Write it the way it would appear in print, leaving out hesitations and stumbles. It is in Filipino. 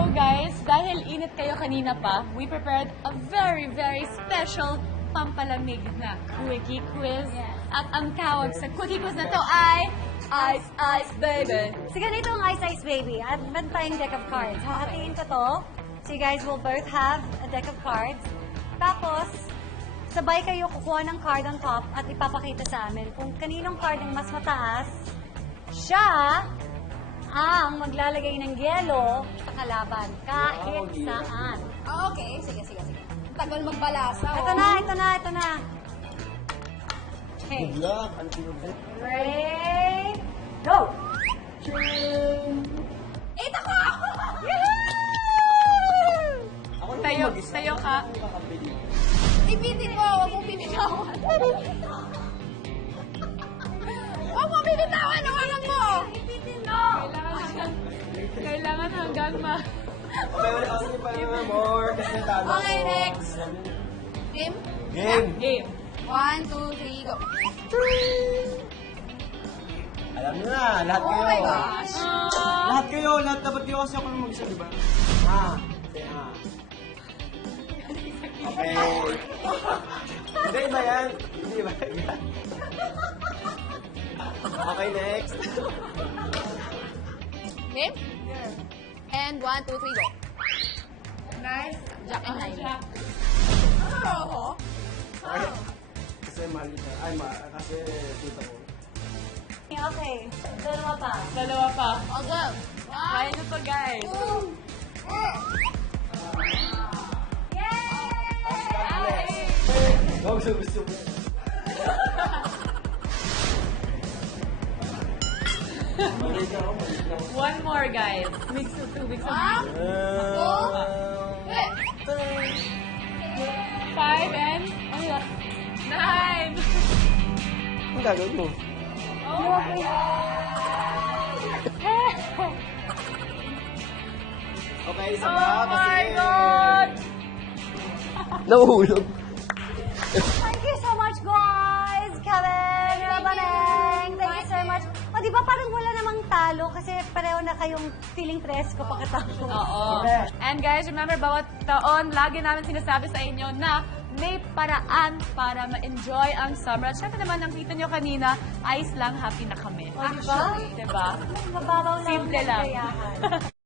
So guys, dahil init kayo kanina pa, we prepared a very, very special pampalamig na quickie quiz. At ang tawag sa quickie quiz na to ay Ice Ice Baby. So ganito ang Ice Ice Baby. At meron tayong deck of cards. Hahatiin ko to. So you guys will both have a deck of cards. Tapos, sabay kayo kukuha ng card on top at ipapakita sa amin kung kaninong card ang mas mataas, siya ang maglalagay ng yelo sa kalaban kahit saan. Okay, sige. Tagal magbalasa. Ito na. Okay. Good luck. Ano pinag-bet? Ready? Go! Ito ko! Ako na Tayo, mag-isa. tayo ka. Ipitin mo, huwag mong binitawan. Huwag mong binitawan, nawalan mo! Ipitin mo! Kailangan hanggang Okay, wala kasi pa naman more. Kasi tama ko. Okay, next. Game? Game. Game. 1, 2, 3, go. Alam nyo na, lahat Oh kayo. my gosh. Lahat kayo, lahat dapat kayo kasi ako lang mag-isa, di ba? Say Okay. Hindi ba yan? Hindi ba yan? Okay, next. Game? And 1, 2, 3, go. Nice. Jack and Nine. Jack. Oh. Okay. Kasi mali ka. Ay, kasi tita ko. Okay, dalawa pa. Dalawa pa. I'll go. Kaya nyo to, guys. 2, Go, gusto mo. Mali ka ako, mali ka ako. One more, guys. Mix of two, mix of Ah. three. 5 and... Ano yun? 9! Ang gagawin mo? Oh my Okay, isa Oh pa. my God! Nahuhulog. Thank you so much, guys! Kevin, Rabaneng, thank you so much. O, di ba parang wala namang talo kasi pareho na kayong feeling presko pagkatapos. Oo. And guys, remember, bawat taon, lagi namin sinasabi sa inyo na may paraan para ma-enjoy ang summer. At syempre naman, nakita nyo kanina, ice lang, happy na kami. O, di ba? Diba? Mababaw lang Simple lang. ang kagayahan.